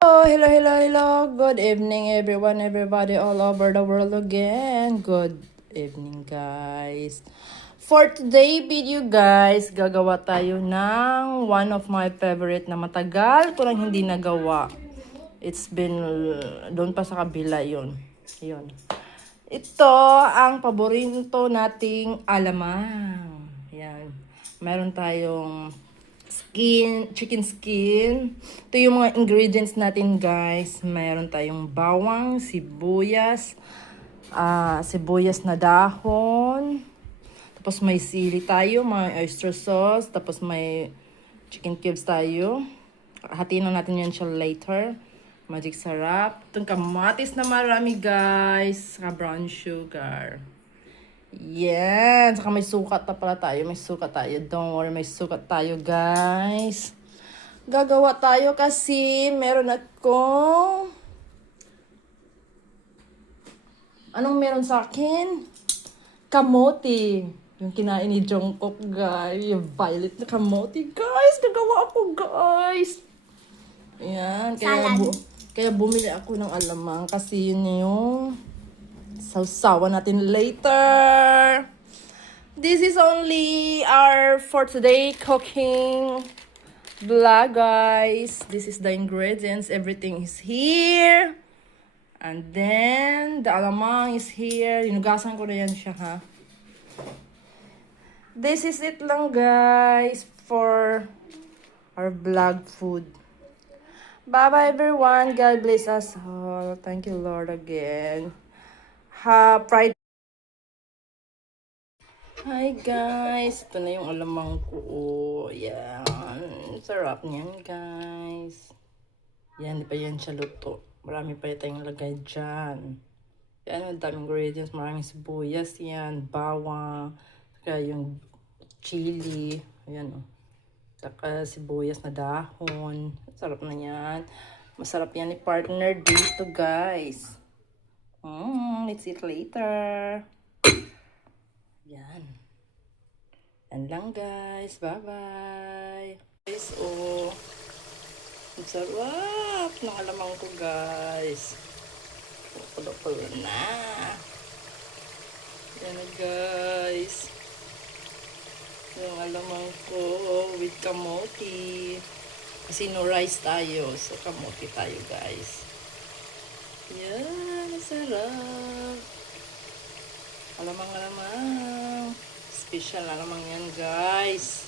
Oh, hello. Good evening, everyone, everybody all over the world again. Good evening, guys. For today video, guys, gagawa tayo ng one of my favorite na matagal ko lang hindi nagawa. It's been, doon pa sa kabila yun. Yun. Ito ang paborito nating alamang. Yan. Meron tayong chicken skin. Ito yung mga ingredients natin, guys. Mayroon tayong bawang, sibuyas na dahon. Tapos may sili tayo, may oyster sauce. Tapos may chicken cubes tayo. Hatiin na natin yan siya later. Magic sarap. Itong kamatis na marami, guys. Saka brown sugar. Yan. Saka may sukat na pala tayo. May sukat tayo. Don't worry, may sukat tayo, guys. Gagawa tayo kasi meron akong... Anong meron sa akin? Kamote. Yung kinain ni Jungkook, guys. Yung violet na kamote, guys. Gagawa ako, guys. Ayan. Kaya bumili ako ng alamang kasi yun yung... Sausawan natin later. This is only our for today cooking vlog, guys. This is the ingredients. Everything is here. And then, the alamang is here. Inugasan ko na yan siya, ha. This is it lang, guys, for our vlog food. Bye-bye, everyone. God bless us all. Thank you, Lord, again. Fried. Hi guys, ito na yung alamang ko. Yan, sarap niyan, guys. Yan, di pa yan siya luto. Marami pa tayong lagay dyan. Yan, ang daming ingredients. Maraming sibuyas yan, bawang, saka yung chili. Ayan, oh. Saka sibuyas na dahon. Sarap na yan. Masarap yan ni partner dito, guys. Let's eat later. Yan. Yan lang, guys. Bye-bye. Guys, oh. Ang sarap ng alamang ko, guys. Pulo-pulo na. Yan na, guys. Yung alamang ko with kamote. Kasi no rice tayo. So, kamote tayo, guys. Yan, sarap. Alamang. Special alamang yan, guys.